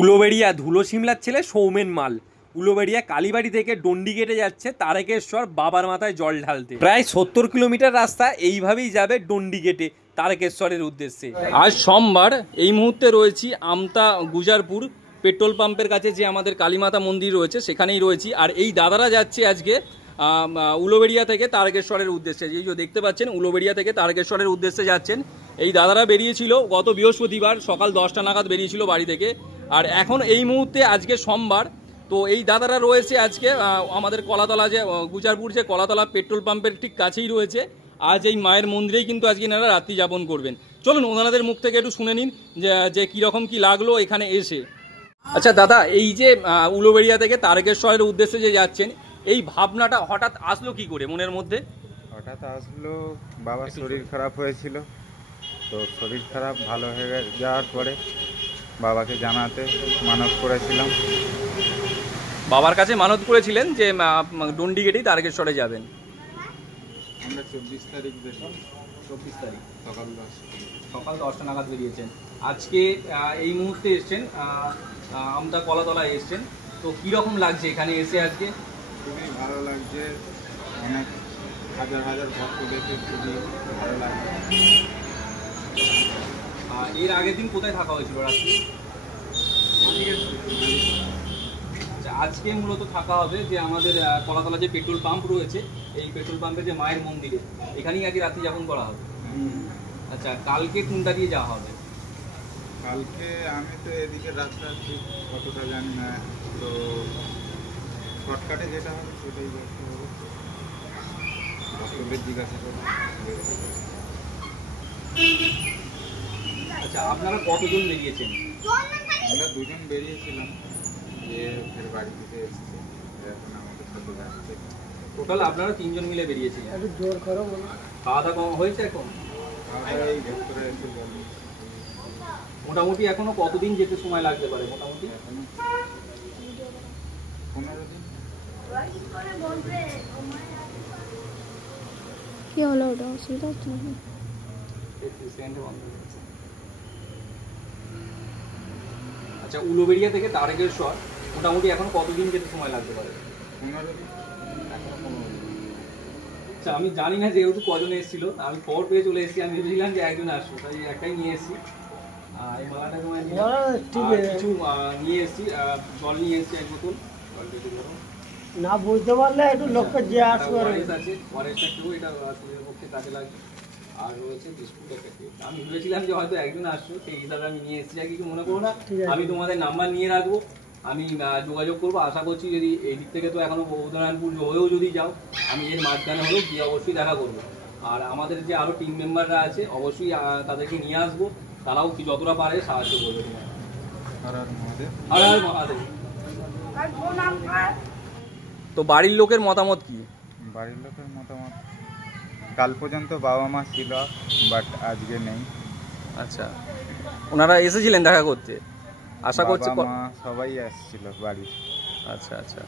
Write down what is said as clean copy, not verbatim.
উলোবেড়িয়া ধুলো সিমলার ছেলে সৌমেন মাল উলোবেড়িয়া কালীবাড়ি থেকে ডন্ডিগেটে যাচ্ছে তারকেশ্বর বাবার মাথায় জল ঢালতে। প্রায় 70 কিলোমিটার রাস্তা এইভাবেই যাবে ডন্ডিগেটে তারকেশ্বরের উদ্দেশ্যে। আজ সোমবার, এই মুহূর্তে রয়েছি আমতা গুজারপুর পেট্রোল পাম্পের কাছে যে আমাদের কালীমাতা মন্দির রয়েছে সেখানেই রয়েছি। আর এই দাদারা যাচ্ছে আজকে উলোবেড়িয়া থেকে তারকেশ্বরের উদ্দেশ্যে। এই যে দেখতে পাচ্ছেন উলোবেড়িয়া থেকে তারকেশ্বরের উদ্দেশ্যে যাচ্ছেন। এই দাদারা বেরিয়েছিল গত বৃহস্পতিবার সকাল 10টা নাগাদ বেরিয়েছিল বাড়ি থেকে। আর এখন এই মুহূর্তে আজকে সোমবার, তো এই দাদারা রয়েছে আজকে আমাদের কলাতলা যে গুজারপুর যে কলাতলা পেট্রোল পাম্পের ঠিক কাছেই রয়েছে। আজ এই মায়ের মন্দিরেই কিন্তু আজকে এনারা রাত্রি যাপন করবেন। চলুন ওনাদের মুখ থেকে একটু শুনে নিন যে কীরকম কী লাগলো এখানে এসে। আচ্ছা দাদা, এই যে উলোবেড়িয়া থেকে তারকেশ্বরের উদ্দেশ্যে যে যাচ্ছেন, এই ভাবনাটা হঠাৎ আসলো কি করে মনের মধ্যে? হঠাৎ আসলো, বাবার শরীর খারাপ হয়েছিল, তো শরীর খারাপ ভালো হয়ে যাওয়ার পরে বাবাকে জানাতে মানত করেছিলাম। বাবার কাছে মানত করেছিলেন যে ডন্ডিগেটেই তারকেশ্বরে যাবেন। আমরা 24 তারিখ বেরিয়েছি। 24 তারিখ সকাল 10টা নাগাদ বেরিয়েছেন। আজকে এই মুহূর্তে এসছেন আমতা কলাতলায় এসছেন, তো কীরকম লাগছে এখানে এসে আজকে? খুবই ভালো লাগছে, অনেক হাজার হাজার ভক্ত দেখে খুবই ভালো লাগছে। এর আগের দিন কোথায় থাকা হয়েছিল রাত্রি? আচ্ছা, আজকে মূলত থাকা হবে যে আমাদের কলাতলা যে পেট্রোল পাম্প রয়েছে, এই পেট্রোল পাম্পে যে মায়ের মন্দিরে, এখানেই আগে রাত্রি যাপন করা হবে। আচ্ছা, কালকে কোনটা দিয়ে যাওয়া হবে? কালকে আমি তো এদিকে রাস্তা ঠিক কতটা জানি না, তো শর্টকাটে যেটা হবে সেটাই করতে হবে। ভক্তদের জিজ্ঞাসা করে। আচ্ছা, আপনারা কতজন বেরিয়েছেন? আমরা দুজন বেরিয়েছিলাম, যে ফের বাড়ি থেকে এসেছে, এখন আমাদের সাথে যাচ্ছে। টোটাল আপনারা 3 জন মিলে বেরিয়েছিলেন। খাওয়া দাওয়া হয়েছে? এখন এই ভেতরে এসে গেল। মোটামুটি এখনো কতদিন যেতে সময় লাগতে পারে? মোটামুটি 15 দিন। কি হলো ওটা? অসুবিধা হচ্ছে না? আচ্ছা, উলোবেড়িয়া থেকে তারকেশ্বর মোটামুটি এখন কতদিন যেতে সময় লাগতে পারে? 15 দিন। আচ্ছা, আমি জানি না যেহেতু কজন এসেছিল, আমি খবর পেয়ে চলে এসেছি। আমি ভেবেছিলাম যে একজন আসবো, তাই একটাই নিয়ে এসেছি। এই মালাটা তোমায় কিছু নিয়ে এসেছি, জল নিয়ে এসেছি এক বোতল। না বুঝতে পারলে একটু লোককে যে আসবে আছে ফরেস্ট একটু, এটা শরীরের পক্ষে কাজে লাগে। আর রয়েছে বিস্কুট একটা। আমি ভেবেছিলাম যে হয়তো একজন আসছো, সেই হিসাবে আমি নিয়ে এসেছি। আর কিছু মনে করো না, আমি তোমাদের নাম্বার নিয়ে রাখবো, আমি যোগাযোগ করবো। আশা করছি যদি এই দিক থেকে তো এখনো বৌদ্ধনারায়ণপুর হয়েও যদি যাও, আমি এর মাঝখানে হলেও গিয়ে অবশ্যই দেখা করবো। আর আমাদের যে আরো টিম মেম্বাররা আছে অবশ্যই তাদেরকে নিয়ে আসবো, তারাও কি যতটা পারে সাহায্য করবে। হর হর মহাদেব। হর হর মহাদেব। তো বাড়ির লোকের মতামত কি? বাড়ির লোকের মতামত, কাল পর্যন্ত বাবা মা ছিল, বাট আজকে নেই। আচ্ছা, ওনারা এসেছিলেন দেখা করতে? আশা করছি বাবা মা সবাই আসছিল বাড়ি। আচ্ছা আচ্ছা।